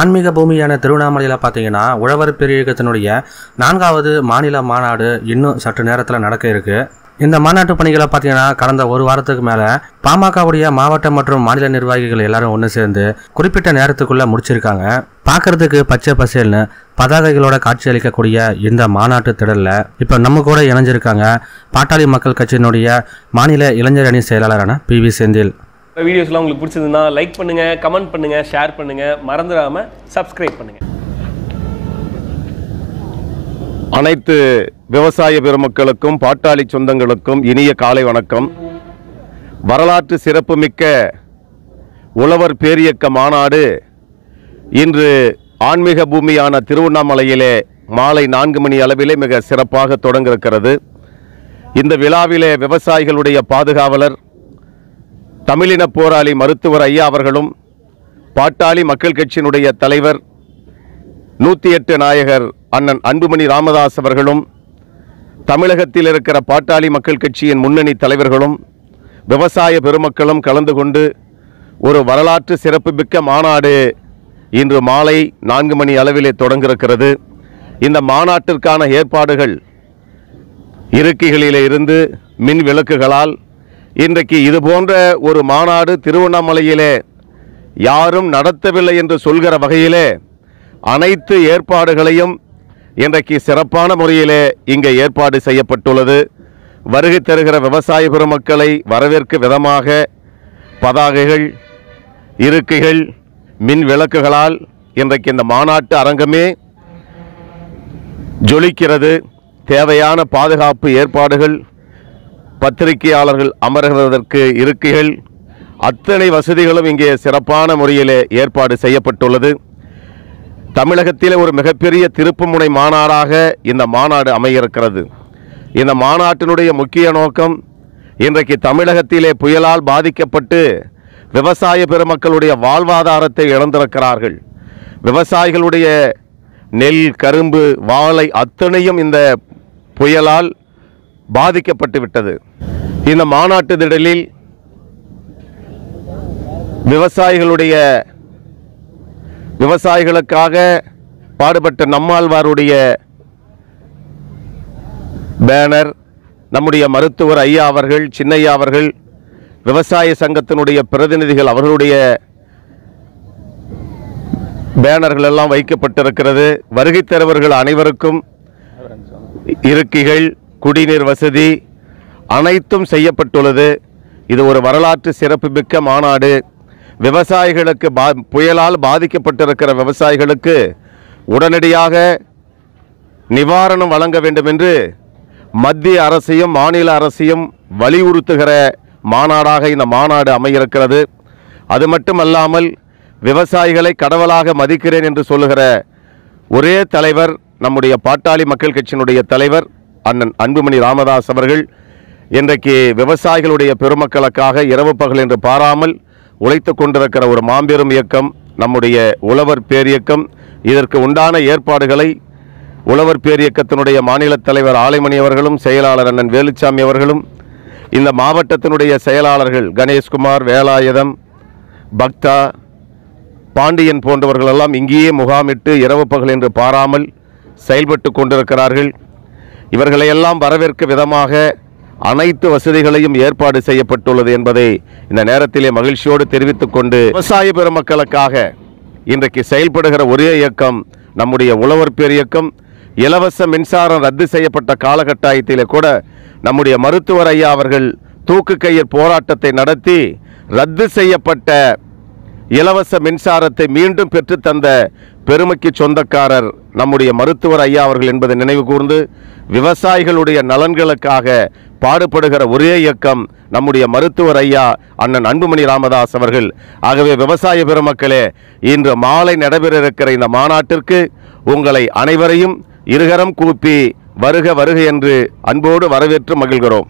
ஆன்மீக பூமியான திருவண்ணாமலையில் பார்த்தீங்கன்னா உழவர் பேரியக்கத்தினுடைய 4வது மாநில மாநாடு இன்னும் சற்று நேரத்தில் நடக்க இருக்கு. இந்த மாநாட்டு பணிகளை பார்த்தீங்கன்னா கடந்த ஒரு வாரத்துக்கு மேலே பாமகவுடைய மாவட்ட மற்றும் மாநில நிர்வாகிகள் எல்லாரும் ஒன்று சேர்ந்து குறிப்பிட்ட நேரத்துக்குள்ள முடிச்சிருக்காங்க. பார்க்கறதுக்கு பச்சை பசேல்னு பதாகைகளோட காட்சி அளிக்கக்கூடிய இந்த மாநாட்டு திடலில் இப்போ நம்ம கூட இணைஞ்சிருக்காங்க பாட்டாளி மக்கள் கட்சியினுடைய மாநில இளைஞர் அணி செயலாளரான PV செந்தில். வீடியோஸ்லாம் உங்களுக்கு பிடிச்சிருந்தா லைக் பண்ணுங்க, கமெண்ட் பண்ணுங்க, ஷேர் பண்ணுங்க, மறந்துடாம சப்ஸ்கிரைப் பண்ணுங்க. அனைத்து விவசாய பெருமக்களுக்கும் பாட்டாளி சொந்தங்களுக்கும் இனிய காலை வணக்கம். வரலாற்று சிறப்புமிக்க உழவர் பேரியக்க மாநாடு இன்று ஆன்மீக பூமியான திருவண்ணாமலையிலே மாலை 4 மணி அளவிலே மிக சிறப்பாக தொடங்க இருக்கிறது. இந்த விழாவிலே விவசாயிகளுடைய பாதுகாவலர் தமிழின போராளி மருத்துவர் ஐயா அவர்களும் பாட்டாளி மக்கள் கட்சியினுடைய தலைவர் 108 நாயகர் அண்ணன் அன்புமணி ராமதாஸ் அவர்களும் தமிழகத்தில் இருக்கிற பாட்டாளி மக்கள் கட்சியின் முன்னணி தலைவர்களும் விவசாய பெருமக்களும் கலந்து கொண்டு ஒரு வரலாற்று சிறப்புமிக்க மாநாடு இன்று மாலை 4 மணி அளவிலே தொடங்கியிருக்கிறது. இந்த மாநாட்டிற்கான ஏற்பாடுகள் இருக்கைகளிலே இருந்து மின் விளக்குகளால் இன்றைக்கு இது போன்ற ஒரு மாநாடு திருவண்ணாமலையிலே யாரும் நடத்தவில்லை என்று சொல்கிற வகையிலே அனைத்து ஏற்பாடுகளையும் இன்றைக்கு சிறப்பான முறையிலே இங்கே ஏற்பாடு செய்யப்பட்டுள்ளது. வருகை தருகிற விவசாய பெருமக்களை வரவேற்கும் விதமாக பதாகைகள், இருக்கைகள், மின் விளக்குகளால் இன்றைக்கு இந்த மாநாட்டு அரங்கமே ஜொலிக்கிறது. தேவையான பாதுகாப்பு ஏற்பாடுகள், பத்திரிகையாளர்கள் அமர்வதற்கு இருக்கைகள், அத்தனை வசதிகளும் இங்கே சிறப்பான முறையிலே ஏற்பாடு செய்யப்பட்டுள்ளது. தமிழகத்திலே ஒரு மிகப்பெரிய திருப்புமுனை மாநாடாக இந்த மாநாடு அமையிருக்கிறது. இந்த மாநாட்டினுடைய முக்கிய நோக்கம் இன்றைக்கு தமிழகத்திலே புயலால் பாதிக்கப்பட்டு விவசாய பெருமக்களுடைய வாழ்வாதாரத்தை இழந்திருக்கிறார்கள். விவசாயிகளுடைய நெல், கரும்பு, வாழை அத்தனையும் இந்த புயலால் பாதிக்கப்பட்டு விட்டது. இந்த மாநாட்டு திடலில் விவசாயிகளுக்காக பாடுபட்ட நம்மாழ்வாருடைய பேனர், நம்முடைய மருத்துவர் ஐயா அவர்கள், சின்னையா அவர்கள், விவசாய சங்கத்தினுடைய பிரதிநிதிகள் அவர்களுடைய பேனர்கள் எல்லாம் வைக்கப்பட்டிருக்கிறது. வருகை தருவர்கள் அனைவருக்கும் இருக்கைகள், குடிநீர் வசதி அனைத்தும் செய்யப்பட்டுள்ளது. இது ஒரு வரலாற்று சிறப்புமிக்க மாநாடு. விவசாயிகளுக்கு புயலால் பாதிக்கப்பட்டிருக்கிற விவசாயிகளுக்கு உடனடியாக நிவாரணம் வழங்க வேண்டும் என்று மத்திய அரசையும் மாநில அரசையும் வலியுறுத்துகிற மாநாடாக இந்த மாநாடு அமையிருக்கிறது. அது மட்டுமல்லாமல் விவசாயிகளை கடவுளாக மதிக்கிறேன் என்று சொல்லுகிற ஒரே தலைவர் நம்முடைய பாட்டாளி மக்கள் கட்சியினுடைய தலைவர் அண்ணன் அன்புமணி ராமதாஸ் அவர்கள் இன்றைக்கு விவசாயிகளுடைய பெருமக்களுக்காக இரவு பகல் என்று பாராமல் உழைத்து கொண்டிருக்கிற ஒரு மாபெரும் இயக்கம் நம்முடைய உழவர் பேரியக்கம். இதற்கு உண்டான ஏற்பாடுகளை உழவர் பேரியக்கத்தினுடைய மாநில தலைவர் ஆலைமணி அவர்களும் செயலாளர் அண்ணன் வேலுச்சாமி அவர்களும் இந்த மாவட்டத்தினுடைய செயலாளர்கள் கணேஷ்குமார், வேலாயுதம், பக்தா, பாண்டியன் போன்றவர்களெல்லாம் இங்கேயே முகாமிட்டு இரவு பகல் என்று பாராமல் செயல்பட்டு கொண்டிருக்கிறார்கள். இவர்களையெல்லாம் வரவேற்க விதமாக அனைத்து வசதிகளையும் ஏற்பாடு செய்யப்பட்டுள்ளது என்பதை இந்த நேரத்திலே மகிழ்ச்சியோடு தெரிவித்துக் கொண்டு விவசாய பெருமக்களுக்காக இன்றைக்கு செயல்படுகிற ஒரே இயக்கம் நம்முடைய உழவர் பேரியக்கம். இலவச மின்சாரம் ரத்து செய்யப்பட்ட காலகட்டாயத்திலே கூட நம்முடைய மருத்துவர் ஐயா அவர்கள் தூக்கு கயிறு போராட்டத்தை நடத்தி ரத்து செய்யப்பட்ட இலவச மின்சாரத்தை மீண்டும் பெற்று தந்த பெருமைக்கு சொந்தக்காரர் நம்முடைய மருத்துவர் ஐயா அவர்கள் என்பதை நினைவு கூர்ந்து விவசாயிகளுடைய நலன்களுக்காக பாடுபடுகிற ஒரே இயக்கம் நம்முடைய மருத்துவர் ஐயா அண்ணன் அன்புமணி ராமதாஸ் அவர்கள். ஆகவே விவசாய பெருமக்களே, இன்று மாலை நடைபெற இருக்கிற இந்த மாநாட்டிற்கு உங்களை அனைவரையும் இருகரம் கூப்பி வருக வருக என்று அன்போடு வரவேற்று மகிழ்கிறோம்.